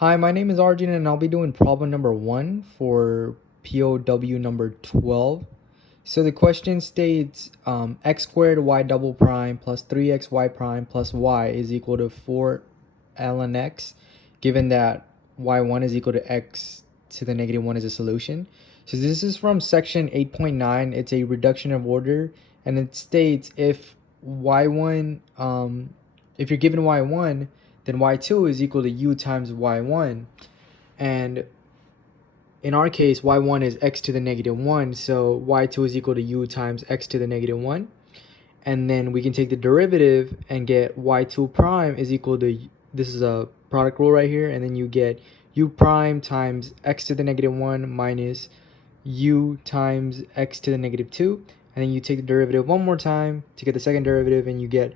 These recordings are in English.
Hi, my name is Arjun and I'll be doing problem number 1 for POW number 12. So the question states x squared y double prime plus 3xy prime plus y is equal to 4 ln x, given that y1 is equal to x to the negative 1 is a solution. So this is from section 8.9. It's a reduction of order, and it states if y1, if you're given y1, then y2 is equal to u times y1. And in our case, y1 is x to the negative 1, so y2 is equal to u times x to the negative 1. And then we can take the derivative and get y2 prime is equal to, this is a product rule right here, and then you get u prime times x to the negative 1 minus u times x to the negative 2. And then you take the derivative one more time to get the second derivative, and you get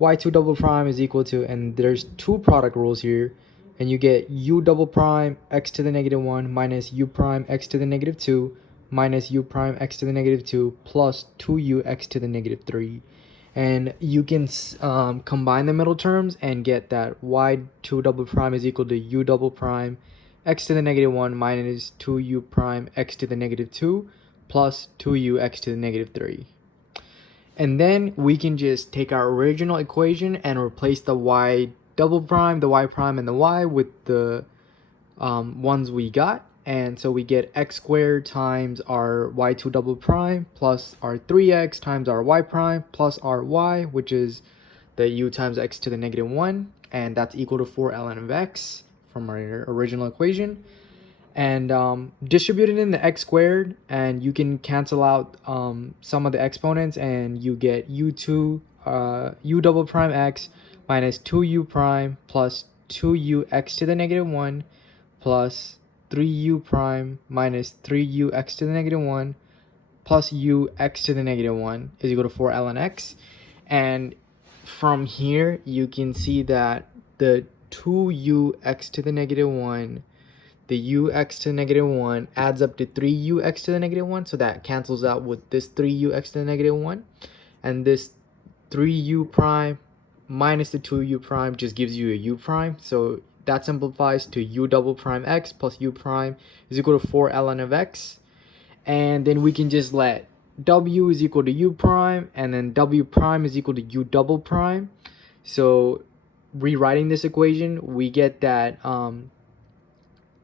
y2 double prime is equal to, and there's two product rules here, and you get u double prime x to the negative 1 minus u prime x to the negative 2 minus u prime x to the negative 2 plus 2u x to the negative 3. And you can combine the middle terms and get that y2 double prime is equal to u double prime x to the negative 1 minus 2u prime x to the negative 2 plus 2u x to the negative 3. And then we can just take our original equation and replace the y double prime, the y prime, and the y with the ones we got. And so we get x squared times our y2 double prime plus our 3x times our y prime plus our y, which is the u times x to the negative 1. And that's equal to 4 ln of x from our original equation. And distribute it in the x squared, and you can cancel out some of the exponents, and you get u2 u double prime x minus 2u prime plus 2u x to the negative 1 plus 3u prime minus 3u x to the negative 1 plus u x to the negative 1 is equal to 4 ln x. And from here you can see that the 2u x to the negative 1, the u x to the negative 1 adds up to 3u x to the negative 1, so that cancels out with this 3u x to the negative 1, and this 3u prime minus the 2u prime just gives you a u prime, so that simplifies to u double prime x plus u prime is equal to 4 ln of x. And then we can just let w is equal to u prime, and then w prime is equal to u double prime. So rewriting this equation, we get that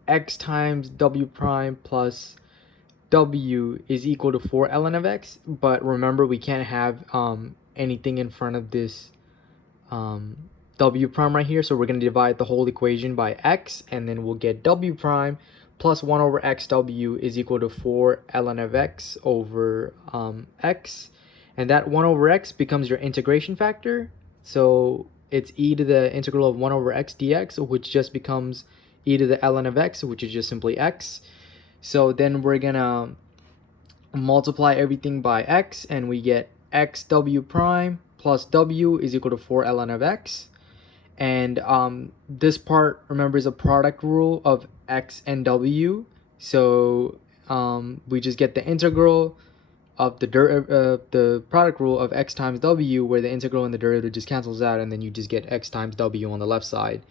x times w prime plus w is equal to 4 ln of x. But remember, we can't have anything in front of this w prime right here, so we're going to divide the whole equation by x, and then we'll get w prime plus 1 over xw is equal to 4 ln of x over x. And that 1 over x becomes your integration factor, so it's e to the integral of 1 over x dx, which just becomes e to the ln of x, which is just simply x. So then we're gonna multiply everything by x, and we get xw prime plus w is equal to 4 ln of x. And this part, remember, is a product rule of x and w, so we just get the integral of the product rule of x times w, where the integral and the derivative just cancels out, and then you just get x times w on the left side.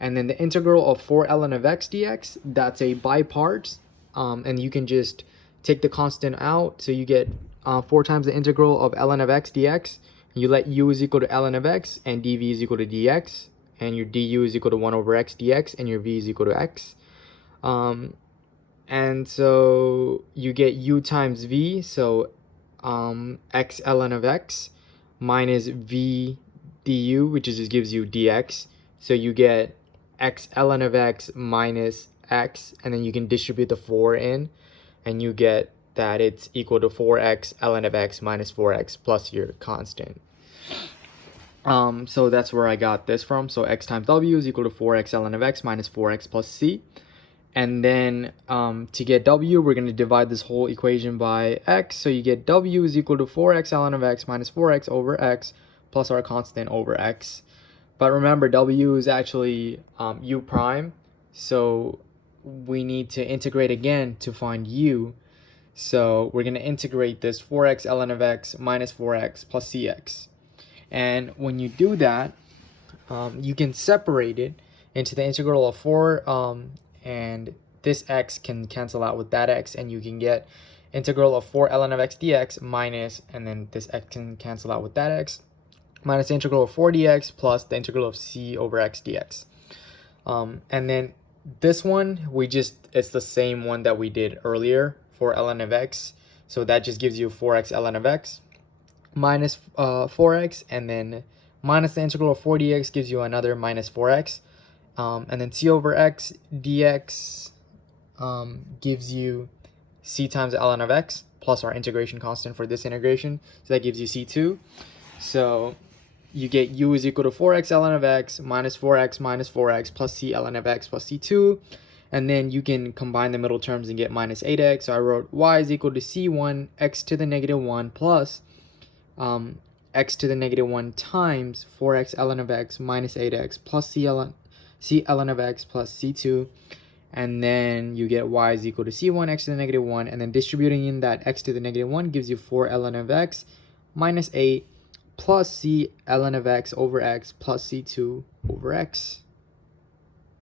And then the integral of 4 ln of x dx, that's a by parts, and you can just take the constant out, so you get 4 times the integral of ln of x dx. You let u is equal to ln of x, and dv is equal to dx, and your du is equal to 1 over x dx, and your v is equal to x. And so you get u times v, so x ln of x minus v du, which just gives you dx. So you get x ln of x minus x, and then you can distribute the 4 in, and you get that it's equal to 4x ln of x minus 4x plus your constant. So that's where I got this from. So x times w is equal to 4x ln of x minus 4x plus c. And then to get w, we're going to divide this whole equation by x. So you get w is equal to 4x ln of x minus 4x over x plus our constant over x. But remember, w is actually u prime, so we need to integrate again to find u. So we're going to integrate this 4x ln of x minus 4x plus cx. And when you do that, you can separate it, into the integral of 4, and this x can cancel out with that x, and you can get integral of 4 ln of x dx minus, and then this x can cancel out with that x, minus the integral of 4 dx plus the integral of c over x dx. And then this one, it's the same one that we did earlier for ln of x. So that just gives you 4x ln of x minus 4x, and then minus the integral of 4 dx gives you another minus 4x. And then c over x dx gives you c times ln of x plus our integration constant for this integration. So that gives you c2. So you get u is equal to 4x ln of x minus 4x plus c ln of x plus c2. And then you can combine the middle terms and get minus 8x. So I wrote y is equal to c1 x to the negative 1 plus x to the negative 1 times 4x ln of x minus 8x plus c ln of x plus c2. And then you get y is equal to c1 x to the negative 1. And then distributing in that x to the negative 1 gives you 4 ln of x minus 8 plus c ln of x over x plus c2 over x.